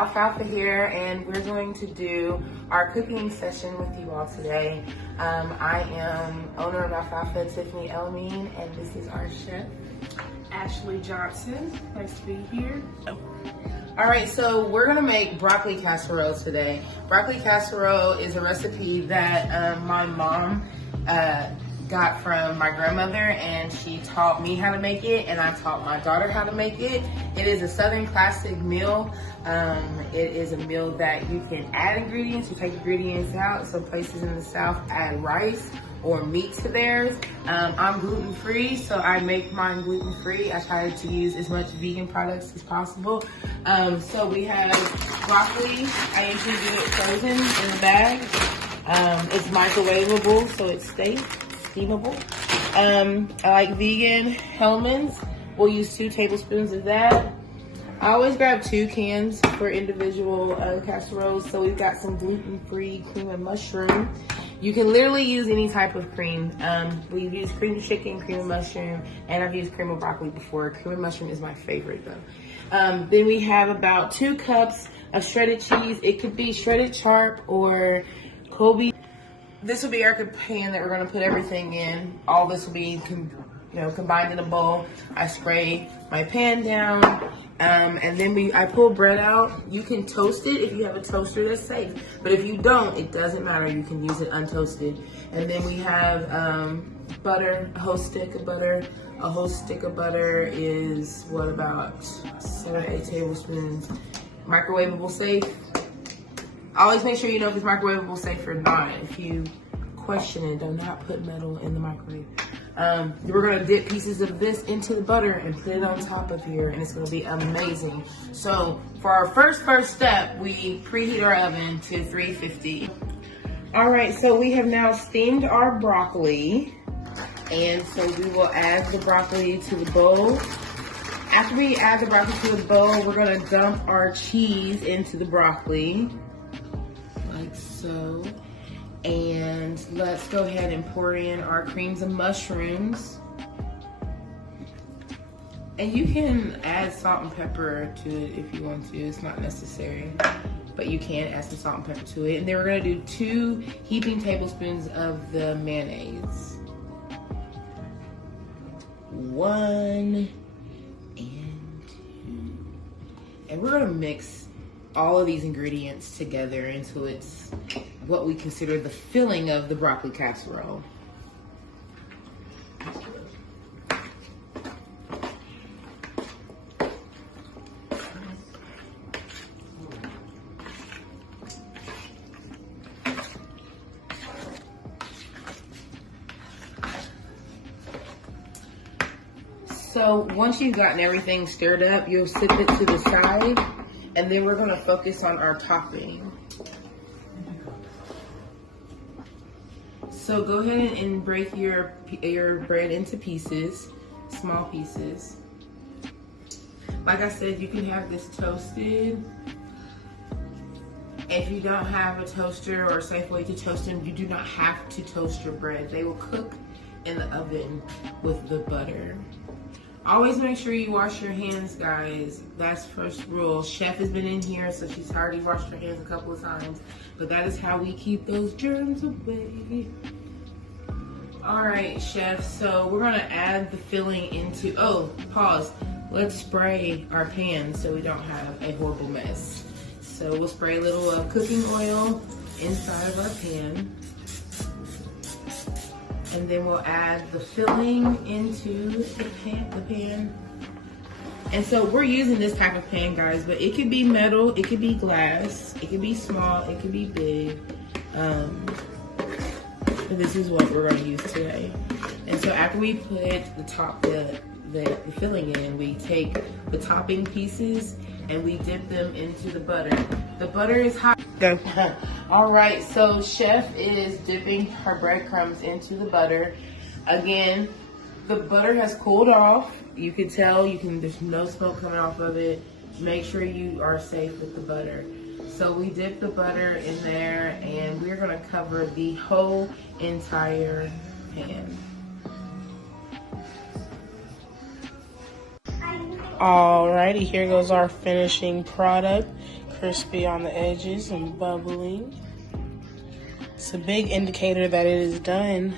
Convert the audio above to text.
Alfalfa here, and we're going to do our cooking session with you all today. I am owner of Alfalfa, Tiffany Elmine, and this is our chef, Ashley Johnson. Nice to be here. All right, so we're gonna make broccoli casserole today. Broccoli casserole is a recipe that my mom got from my grandmother, and she taught me how to make it, and I taught my daughter how to make it. It is a Southern classic meal. It is a meal that you can add ingredients. You take ingredients out. Some places in the South add rice or meat to theirs. I'm gluten-free, so I make mine gluten-free. I try to use as much vegan products as possible. So we have broccoli. I usually do it frozen in a bag. It's microwavable, so it's steamable. I like vegan Hellmann's. We'll use 2 tablespoons of that. I always grab 2 cans for individual casseroles. So we've got some gluten-free cream and mushroom. You can literally use any type of cream. We've used cream of chicken, cream of mushroom, and I've used cream of broccoli before. Cream of mushroom is my favorite though. Then we have about 2 cups of shredded cheese. It could be shredded sharp or Kobe. This will be our pan that we're gonna put everything in. All this will be combined in a bowl. I spray my pan down, and then I pull bread out. You can toast it if you have a toaster, that's safe. But if you don't, it doesn't matter. You can use it untoasted. And then we have butter, a whole stick of butter. A whole stick of butter is about 7 or 8 tablespoons. Microwavable safe. Always make sure you know if it's microwavable safe or not. If you question it, do not put metal in the microwave. We're gonna dip pieces of this into the butter and put it on top of here, and it's gonna be amazing. So for our first step, we preheat our oven to 350. All right, so we have now steamed our broccoli, and so we will add the broccoli to the bowl. After we add the broccoli to the bowl, we're gonna dump our cheese into the broccoli, like so. And let's go ahead and pour in our creams and mushrooms. And you can add salt and pepper to it if you want to. It's not necessary, but you can add some salt and pepper to it. And then we're gonna do 2 heaping tablespoons of the mayonnaise. 1 and 2. And we're gonna mix all of these ingredients together until it's what we consider the filling of the broccoli casserole. So once you've gotten everything stirred up, you'll sit it to the side, and then we're gonna focus on our topping. So go ahead and break your bread into pieces, small pieces. Like I said, you can have this toasted. If you don't have a toaster or a safe way to toast them, you do not have to toast your bread. They will cook in the oven with the butter. Always make sure you wash your hands, guys. That's first rule. Chef has been in here, so she's already washed her hands a couple of times. But that is how we keep those germs away. All right, Chef, so we're gonna add the filling into, pause. Let's spray our pan so we don't have a horrible mess. So we'll spray a little cooking oil inside of our pan. And then we'll add the filling into the pan. And so we're using this type of pan, guys, but it could be metal, it could be glass, it could be small, it could be big. But this is what we're gonna use today. And so after we put the filling in, we take the topping pieces and we dip them into the butter. The butter is hot. All right, so Chef is dipping her breadcrumbs into the butter. Again, the butter has cooled off. You can tell, there's no smoke coming off of it. Make sure you are safe with the butter. So we dip the butter in there, and we're gonna cover the whole entire pan. Alrighty, here goes our finishing product. crispy on the edges and bubbling. It's a big indicator that it is done.